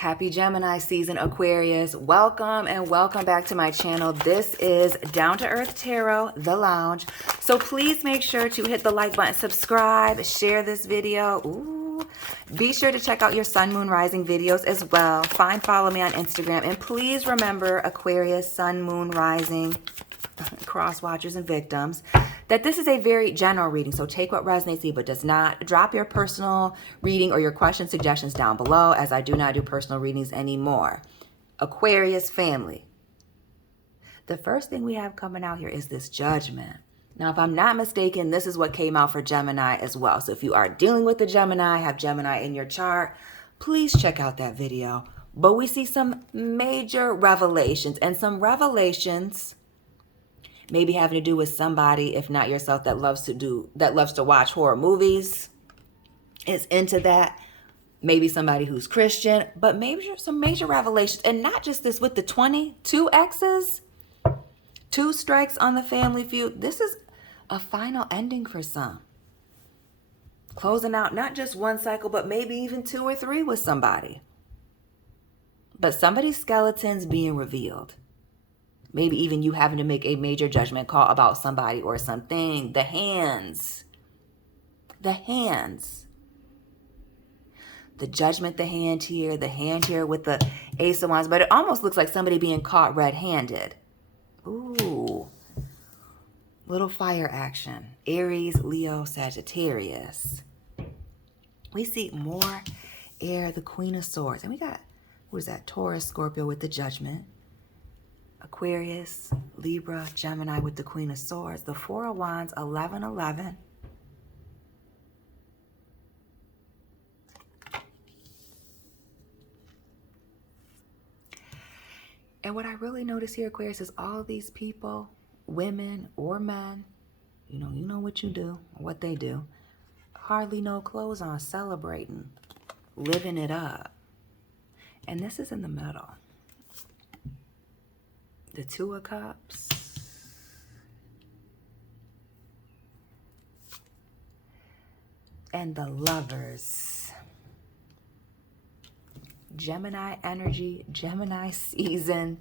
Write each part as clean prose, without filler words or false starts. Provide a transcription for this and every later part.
Happy Gemini season, Aquarius. Welcome and welcome back to my channel. This is Down to Earth Tarot, The Lounge. So please make sure to hit the like button, subscribe, share this video. Ooh. Be sure to check out your Sun, Moon, Rising videos as well. Follow me on Instagram. And please remember, Aquarius, Sun, Moon, Rising, cross watchers and victims, that this is a very general reading, so take what resonates, but does not. Drop your personal reading or your question suggestions down below, as I do not do personal readings anymore. Aquarius family. The first thing we have coming out here is this Judgment. Now, if I'm not mistaken, this is what came out for Gemini as well. So if you are dealing with the Gemini, have Gemini in your chart, please check out that video. But we see some major revelations, and some revelations maybe having to do with somebody, if not yourself, that loves to watch horror movies, is into that. Maybe somebody who's Christian, but maybe some major revelations. And not just this with the 22 exes, 2 strikes on the family feud. This is a final ending for some. Closing out not just one cycle, but maybe even 2 or 3 with somebody. But somebody's skeleton's being revealed. Maybe even you having to make a major judgment call about somebody or something. The hands. The hands. The Judgment, the hand here with the Ace of Wands. But it almost looks like somebody being caught red-handed. Ooh. Little fire action. Aries, Leo, Sagittarius. We see more air, the Queen of Swords. And we got, what is that? Taurus, Scorpio with the Judgment. Aquarius, Libra, Gemini with the Queen of Swords. The 4 of Wands, 11-11. And what I really notice here, Aquarius, is all these people, women or men, you know what you do, what they do. Hardly no clothes on, celebrating, living it up. And this is in the middle. The 2 of Cups. And the Lovers. Gemini energy, Gemini season,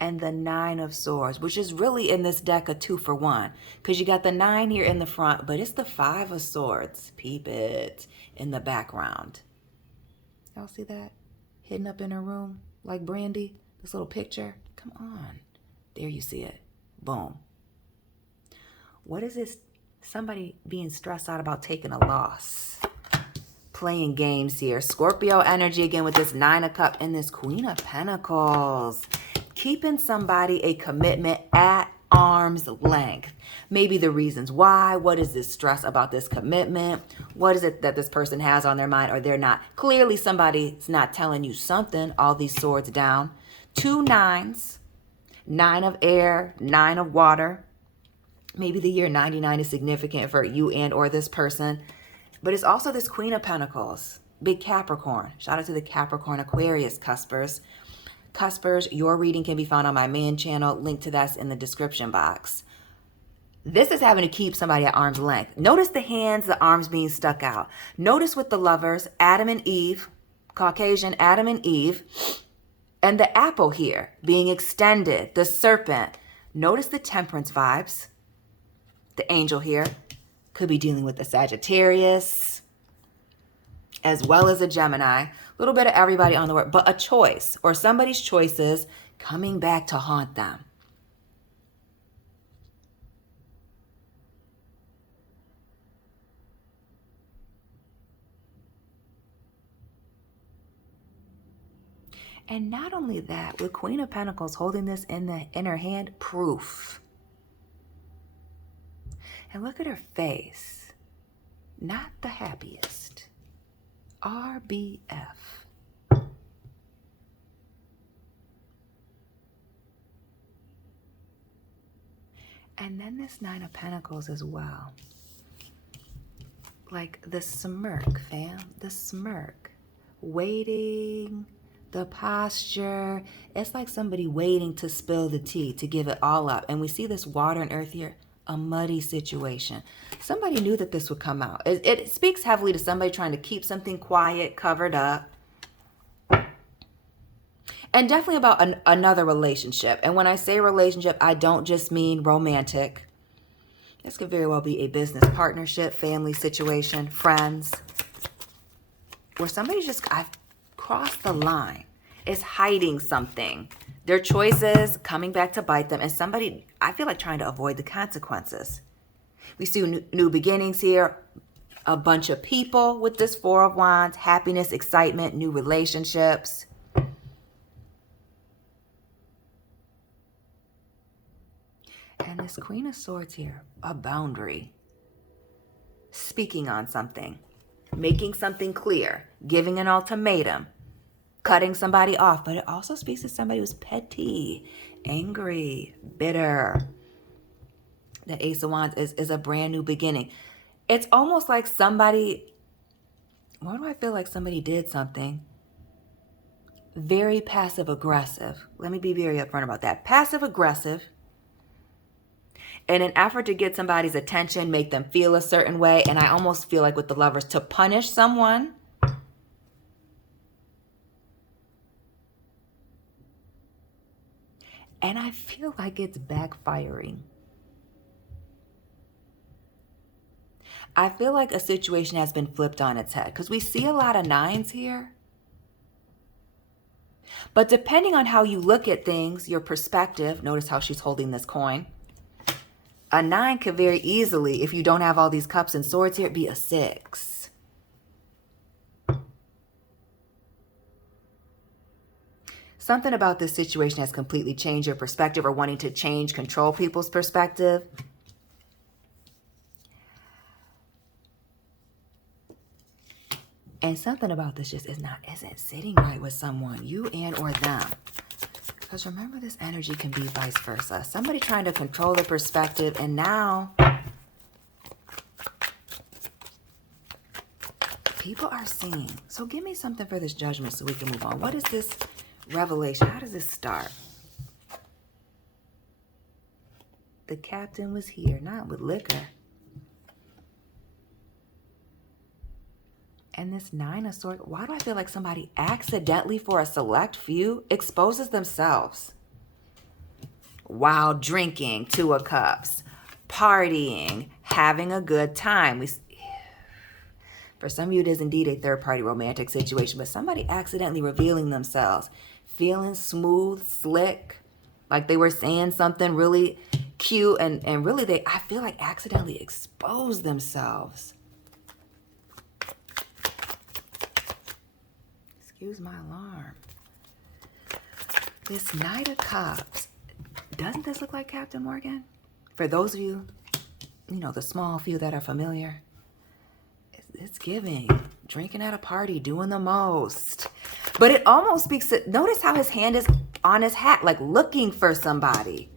and the 9 of Swords, which is really in this deck a 2 for 1. Because you got the 9 here in the front, but it's the 5 of Swords. Peep it in the background. Y'all see that? Hidden up in her room like Brandy. This little picture. Come on. There you see it. Boom. What is this? Somebody being stressed out about taking a loss. Playing games here. Scorpio energy again with this 9 of Cups and this Queen of Pentacles. Keeping somebody a commitment at arm's length. Maybe the reasons why. What is this stress about this commitment? What is it that this person has on their mind or they're not? Clearly somebody's not telling you something. All these swords down. 2 9s. 9 of air, 9 of water. Maybe the year 99 is significant for you and or this person. But it's also this Queen of Pentacles. Big Capricorn. Shout out to the Capricorn Aquarius cuspers. Cuspers, your reading can be found on my main channel. Link to that's in the description box. This is having to keep somebody at arm's length. Notice the hands, the arms being stuck out. Notice with the Lovers, Adam and Eve, Caucasian Adam and Eve. And the apple here being extended, the serpent. Notice the Temperance vibes. The angel here could be dealing with the Sagittarius as well as a Gemini. A little bit of everybody on the word, but a choice or somebody's choices coming back to haunt them. And not only that, with Queen of Pentacles holding this in her hand, proof. And look at her face. Not the happiest. RBF. And then this 9 of Pentacles as well. Like the smirk, fam. The smirk. Waiting. The posture. It's like somebody waiting to spill the tea, to give it all up. And we see this water and earth here. A muddy situation. Somebody knew that this would come out. It speaks heavily to somebody trying to keep something quiet, covered up. And definitely about another relationship. And when I say relationship, I don't just mean romantic. This could very well be a business partnership, family situation, friends. Where somebody's just, I've crossed the line, is hiding something. Their choices coming back to bite them. And somebody, I feel like, trying to avoid the consequences. We see new beginnings here. A bunch of people with this Four of Wands. Happiness, excitement, new relationships. And this Queen of Swords here. A boundary. Speaking on something. Making something clear. Giving an ultimatum. Cutting somebody off. But it also speaks to somebody who's petty, angry, bitter. The Ace of Wands is a brand new beginning. It's almost like somebody, why do I feel like somebody did something very passive aggressive? Let me be very upfront about that. Passive aggressive. In an effort to get somebody's attention, make them feel a certain way. And I almost feel like with the Lovers, to punish someone. And I feel like it's backfiring. I feel like a situation has been flipped on its head because we see a lot of nines here. But depending on how you look at things, your perspective, notice how she's holding this coin. A 9 could very easily, if you don't have all these cups and swords here, be a 6. Something about this situation has completely changed your perspective, or wanting to change, control people's perspective. And something about this just isn't sitting right with someone, you and or them. Because remember, this energy can be vice versa. Somebody trying to control the perspective, and now people are seeing. So give me something for this Judgment so we can move on. What is this revelation? How does this start? The Captain was here, not with liquor. And this 9 of Swords, why do I feel like somebody accidentally, for a select few, exposes themselves while drinking 2 of Cups, partying, having a good time? For some of you, it is indeed a third-party romantic situation, but somebody accidentally revealing themselves, feeling smooth, slick, like they were saying something really cute, and really I feel like accidentally exposed themselves. Excuse my alarm. This Knight of Cups. Doesn't this look like Captain Morgan? For those of you, the small few that are familiar, it's giving. Drinking at a party, doing the most. But it almost speaks to, notice how his hand is on his hat, like looking for somebody.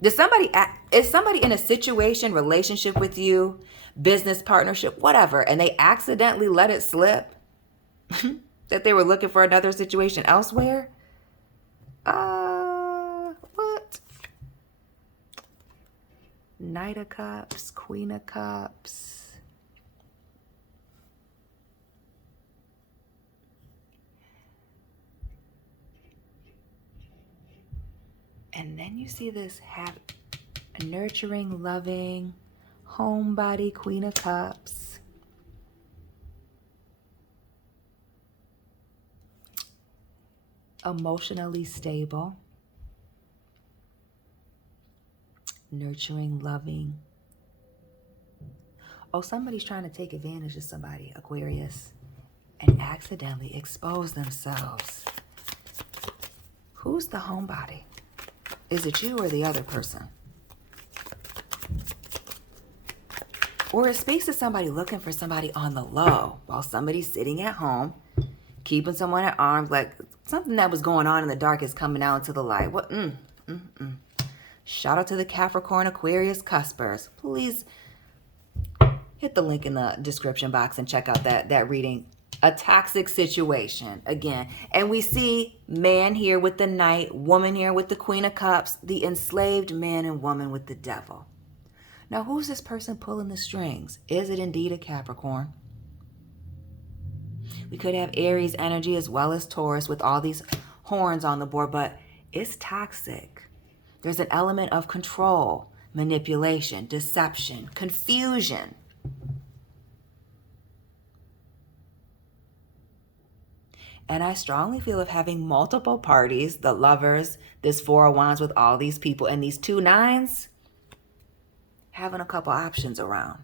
Is somebody in a situation, relationship with you, business partnership, whatever, and they accidentally let it slip? That they were looking for another situation elsewhere? What? Knight of Cups, Queen of Cups. And then you see this nurturing, loving, homebody, Queen of Cups. Emotionally stable, nurturing, loving. Oh, somebody's trying to take advantage of somebody, Aquarius, and accidentally expose themselves. Who's the homebody? Is it you or the other person? Or it speaks to somebody looking for somebody on the low while somebody's sitting at home, keeping someone at arms, like something that was going on in the dark is coming out into the light. What? Shout out to the Capricorn, Aquarius, Cuspers. Please hit the link in the description box and check out that reading. A toxic situation again. And we see man here with the Knight, woman here with the Queen of Cups, the enslaved man and woman with the Devil. Now, who's this person pulling the strings? Is it indeed a Capricorn? We could have Aries energy as well as Taurus with all these horns on the board, but it's toxic. There's an element of control, manipulation, deception, confusion. And I strongly feel of having multiple parties, the Lovers, this Four of Wands with all these people, and these 2 9s, having a couple options around.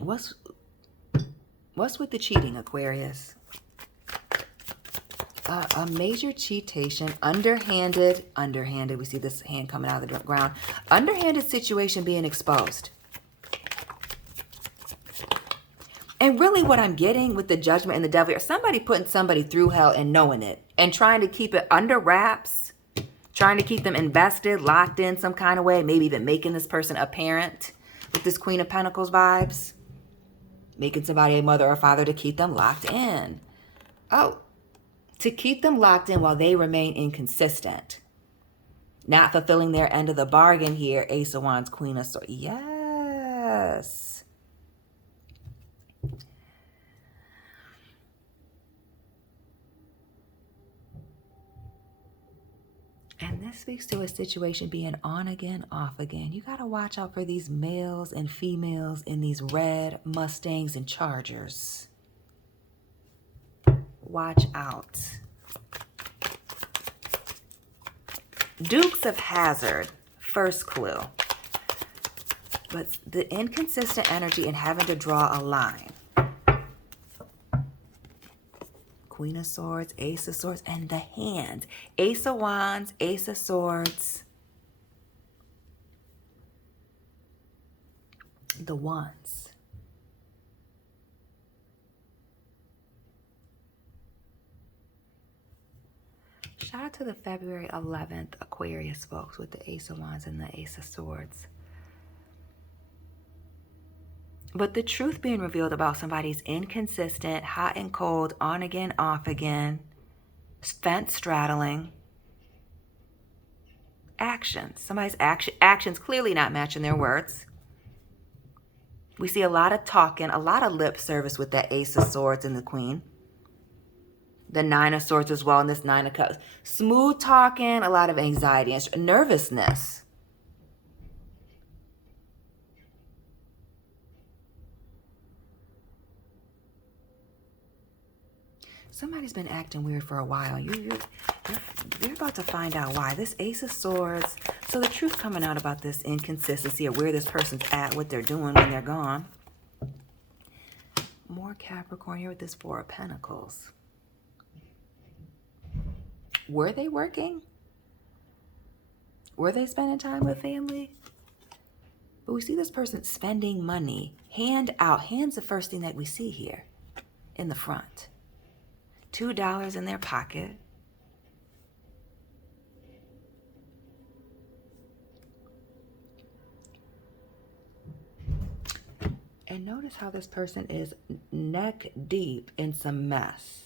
What's with the cheating, Aquarius? A major cheatation, underhanded, we see this hand coming out of the ground, underhanded situation being exposed. And really what I'm getting with the Judgment and the Devil is somebody putting somebody through hell and knowing it and trying to keep it under wraps, trying to keep them invested, locked in some kind of way, maybe even making this person a parent with this Queen of Pentacles vibes, making somebody a mother or father to keep them locked in. Oh, to keep them locked in while they remain inconsistent, not fulfilling their end of the bargain here. Ace of Wands, Queen of Swords. Yes. And this speaks to a situation being on again, off again. You got to watch out for these males and females in these red Mustangs and Chargers. Watch out. Dukes of Hazzard, first clue. But the inconsistent energy and having to draw a line. Queen of Swords, Ace of Swords, and the hand. Ace of Wands, Ace of Swords. The Wands. Shout out to the February 11th Aquarius folks with the Ace of Wands and the Ace of Swords. But the truth being revealed about somebody's inconsistent, hot and cold, on again, off again, fence straddling, actions. Somebody's actions clearly not matching their words. We see a lot of talking, a lot of lip service with that Ace of Swords and the Queen. The Nine of Swords as well, and this Nine of Cups. Smooth talking, a lot of anxiety and nervousness. Somebody's been acting weird for a while. You're about to find out why. This Ace of Swords. So the truth coming out about this inconsistency of where this person's at, what they're doing when they're gone. More Capricorn here with this Four of Pentacles. Were they working? Were they spending time with family? But we see this person spending money. Hand out. Hand's the first thing that we see here in the front. $2 in their pocket. And notice how this person is neck deep in some mess.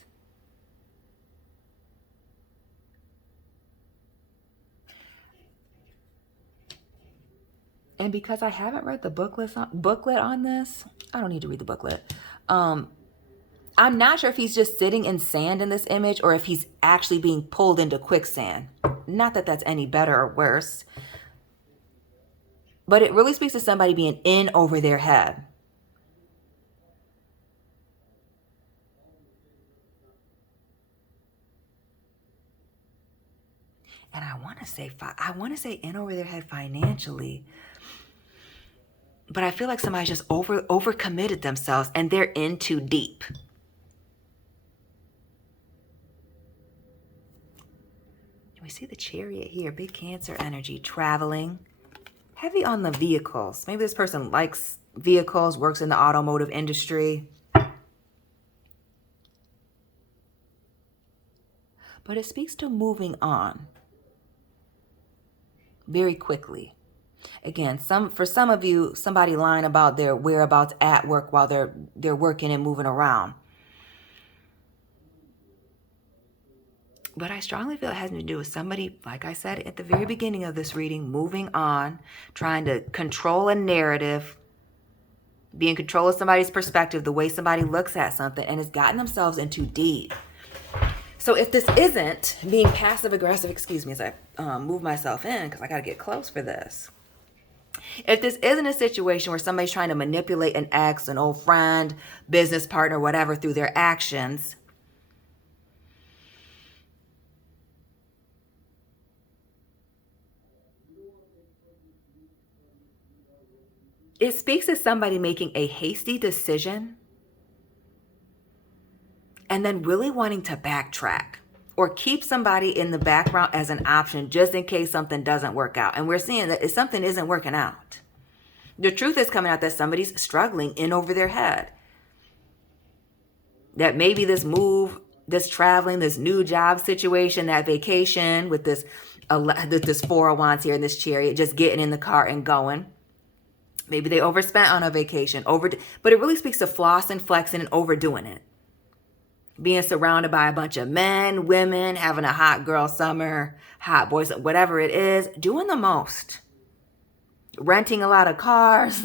And because I haven't read the booklet on this, I don't need to read the booklet. I'm not sure if he's just sitting in sand in this image or if he's actually being pulled into quicksand. Not that that's any better or worse. But it really speaks to somebody being in over their head. And I want to say in over their head financially. But I feel like somebody's just overcommitted themselves and they're in too deep. We see the Chariot here, big Cancer energy, traveling, heavy on the vehicles. Maybe this person likes vehicles, works in the automotive industry. But it speaks to moving on very quickly. Again, for some of you, somebody lying about their whereabouts at work while they're working and moving around. But I strongly feel it has to do with somebody, like I said at the very beginning of this reading, moving on, trying to control a narrative, be in control of somebody's perspective, the way somebody looks at something, and has gotten themselves into deep. So if this isn't being passive aggressive, excuse me as I move myself in because I got to get close for this. If this isn't a situation where somebody's trying to manipulate an ex, an old friend, business partner, whatever, through their actions, it speaks of somebody making a hasty decision and then really wanting to backtrack or keep somebody in the background as an option just in case something doesn't work out. And we're seeing that if something isn't working out, the truth is coming out that somebody's struggling in over their head. That maybe this move, this traveling, this new job situation, that vacation with this Four of Wands here in this Chariot, just getting in the car and going. Maybe they overspent on a vacation, but it really speaks to flossing, flexing, and overdoing it. Being surrounded by a bunch of men, women, having a hot girl summer, hot boys, whatever it is, doing the most. Renting a lot of cars.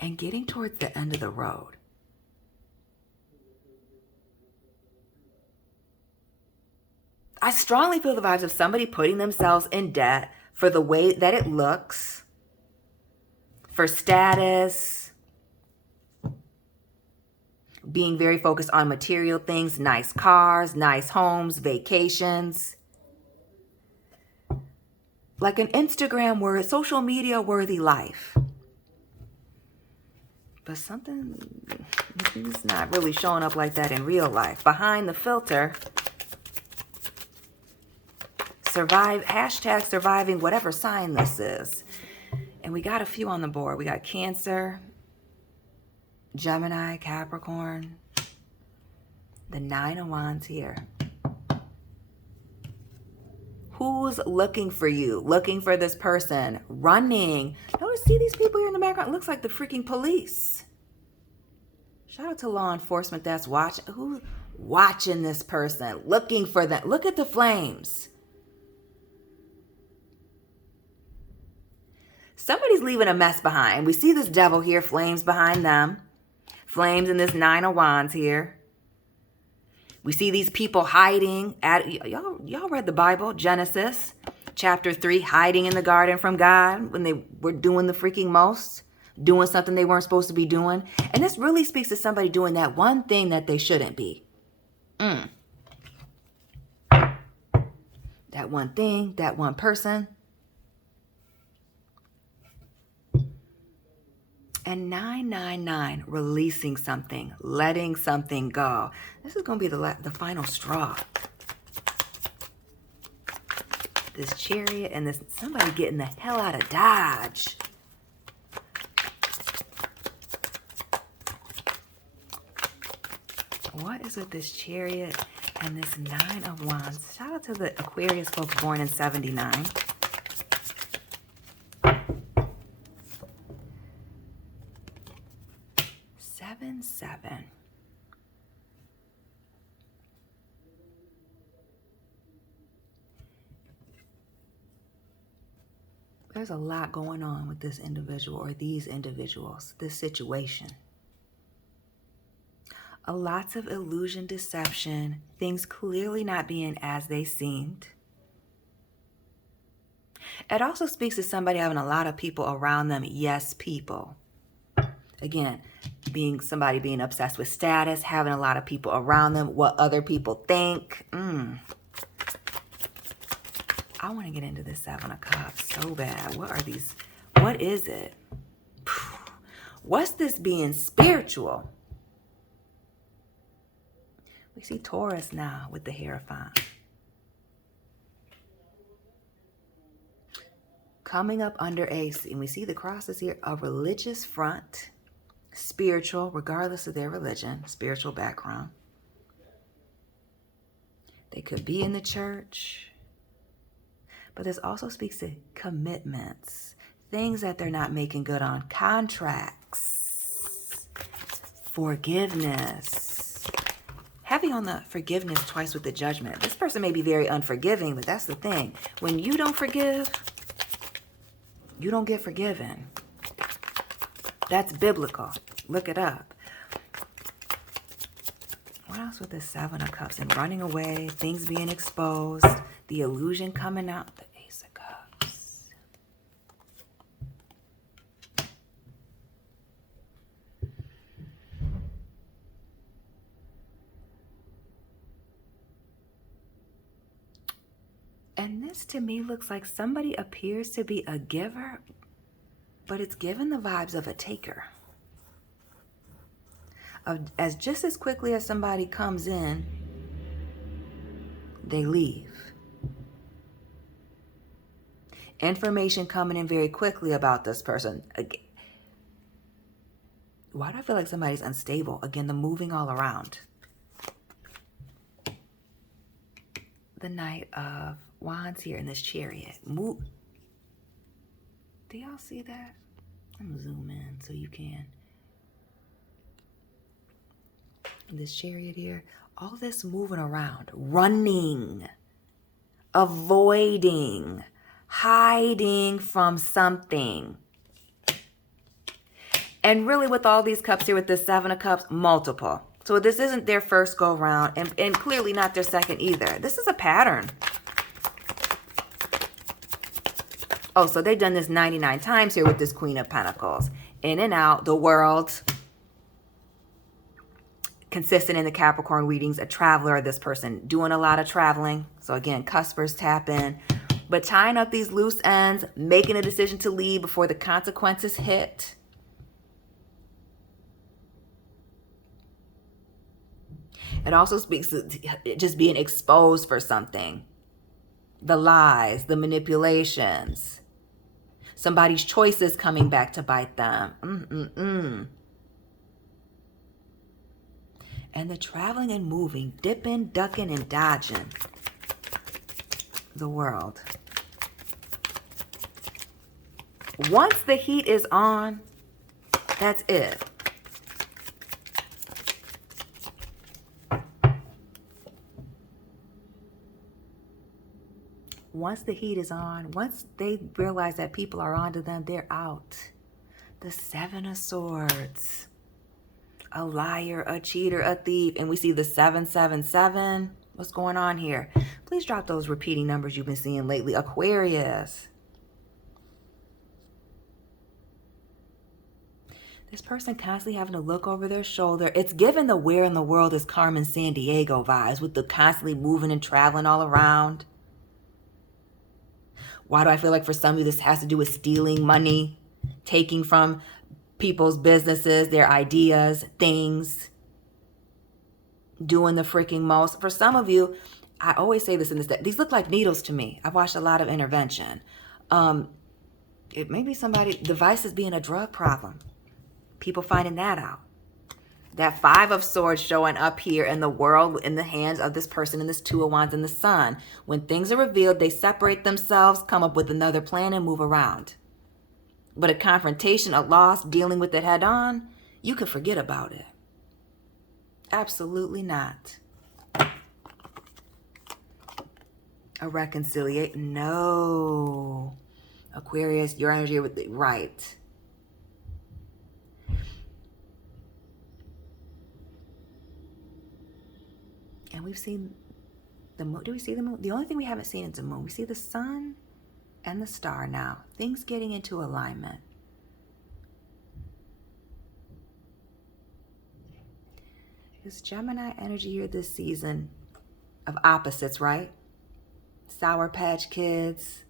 And getting towards the end of the road. I strongly feel the vibes of somebody putting themselves in debt for the way that it looks, for status, being very focused on material things, nice cars, nice homes, vacations. Like an Instagram worthy, social media worthy life. But something is not really showing up like that in real life. Behind the filter, hashtag surviving whatever sign this is. And we got a few on the board. We got Cancer, Gemini, Capricorn, the Nine of Wands here. Who's looking for you? Looking for this person? Running. Notice, see these people here in the background? It looks like the freaking police. Shout out to law enforcement that's watching. Who's watching this person? Looking for them. Look at the flames. Somebody's leaving a mess behind. We see this devil here, flames behind them. Flames in this Nine of Wands here. We see these people hiding. Y'all read the Bible, Genesis chapter 3, hiding in the garden from God when they were doing the freaking most, doing something they weren't supposed to be doing. And this really speaks to somebody doing that one thing that they shouldn't be. That one thing, that one person. And 999, releasing something, letting something go. This is going to be the final straw. This Chariot and this somebody getting the hell out of Dodge. What is with this Chariot and this Nine of Wands? Shout out to the Aquarius folks born in 79. 7. There's a lot going on with this individual or these individuals, this situation. A lots of illusion, deception, things clearly not being as they seemed. It also speaks to somebody having a lot of people around them, yes, people. Again, somebody being obsessed with status, having a lot of people around them, what other people think. I want to get into this Seven of Cups so bad. What are these? What is it? What's this being spiritual? We see Taurus now with the Hierophant. Coming up under and we see the crosses here, a religious front. Spiritual, regardless of their religion, spiritual background. They could be in the church, but this also speaks to commitments, things that they're not making good on, contracts, Forgiveness. Heavy on the forgiveness twice with the Judgment. This person may be very unforgiving, but that's the thing. When you don't forgive, you don't get forgiven. That's biblical. Look it up. What else with the Seven of Cups? And running away, things being exposed, the illusion coming out, the Ace of Cups. And this to me looks like somebody appears to be a giver, but it's given the vibes of a taker. As just as quickly as somebody comes in, they leave. Information coming in very quickly about this person. Why do I feel like somebody's unstable? Again, the moving all around. The Knight of Wands here in this Chariot. Move. Do y'all see that? I'm gonna zoom in so you can. This Chariot here, all this moving around, running, avoiding, hiding from something. And really with all these cups here, with the Seven of Cups, multiple. So this isn't their first go round, and clearly not their second either. This is a pattern. Oh, so they've done this 99 times here with this Queen of Pentacles. In and out, the world. Consistent in the Capricorn readings, a traveler, this person doing a lot of traveling. So again, cuspers tap in. But tying up these loose ends, making a decision to leave before the consequences hit. It also speaks to just being exposed for something. The lies, the manipulations. Somebody's choices coming back to bite them. And the traveling and moving, dipping, ducking, and dodging. The world. Once the heat is on, that's it. Once the heat is on, once they realize that people are onto them, they're out. The Seven of Swords. A liar, a cheater, a thief. And we see the 777. What's going on here? Please drop those repeating numbers you've been seeing lately. Aquarius. This person constantly having to look over their shoulder. It's given the where in the world is Carmen Sandiego vibes, with the constantly moving and traveling all around. Why do I feel like for some of you this has to do with stealing money, taking from people's businesses, their ideas, things, doing the freaking most? For some of you, I always say this in this, these look like needles to me. I've watched a lot of intervention. It may be somebody, the vice is being a drug problem. People finding that out. That Five of Swords showing up here in the world, in the hands of this person, and this Two of Wands in the Sun. When things are revealed, they separate themselves, come up with another plan, and move around. But a confrontation, a loss, dealing with it head on, you can forget about it. Absolutely not. A reconciliation. No. Aquarius, your energy with the right. And we've seen the moon. Do we see the moon? The only thing we haven't seen is the moon. We see the sun and the star now. Things getting into alignment. This Gemini energy here this season of opposites, right? Sour Patch Kids.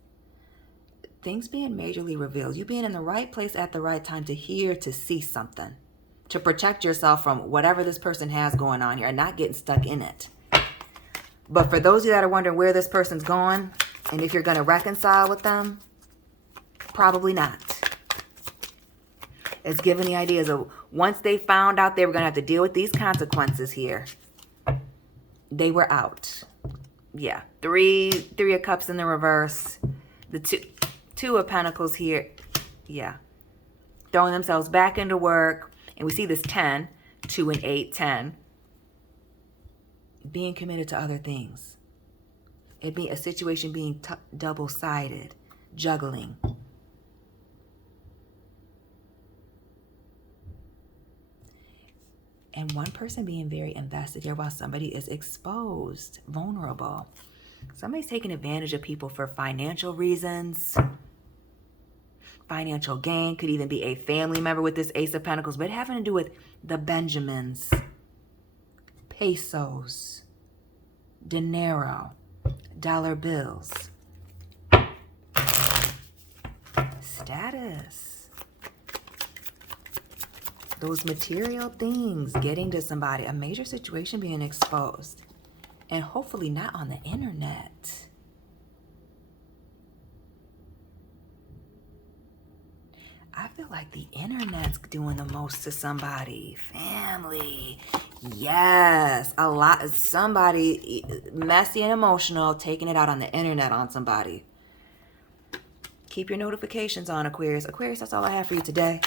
Things being majorly revealed. You being in the right place at the right time to hear, to see something. To protect yourself from whatever this person has going on here and not getting stuck in it. But for those of you that are wondering where this person's going and if you're going to reconcile with them, probably not. It's giving the ideas of once they found out they were going to have to deal with these consequences here, they were out. Yeah, three of Cups in the reverse. The two of Pentacles here. Yeah. Throwing themselves back into work. And we see this 10. 2 and 8, 10. Being committed to other things. It be a situation being double-sided, juggling. And one person being very invested here while somebody is exposed, vulnerable. Somebody's taking advantage of people for financial reasons. Financial gain. Could even be a family member with this Ace of Pentacles, but having to do with the Benjamins, pesos, dinero, dollar bills, status. Those material things, getting to somebody, a major situation being exposed, and hopefully not on the internet. I feel like the internet's doing the most to somebody. Family. Yes. A lot. Somebody messy and emotional, taking it out on the internet on somebody. Keep your notifications on, Aquarius. Aquarius, that's all I have for you today.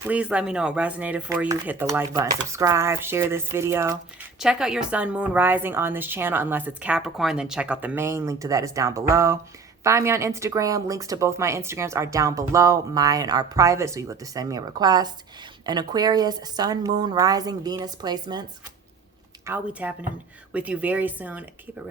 Please let me know what resonated for you. Hit the like button, subscribe, share this video. Check out your sun, moon, rising on this channel. Unless it's Capricorn, then check out the main. Link to that is down below. Find me on Instagram. Links to both my Instagrams are down below. Mine are private, so you have to send me a request. And Aquarius, sun, moon, rising, Venus placements. I'll be tapping in with you very soon. Keep it real.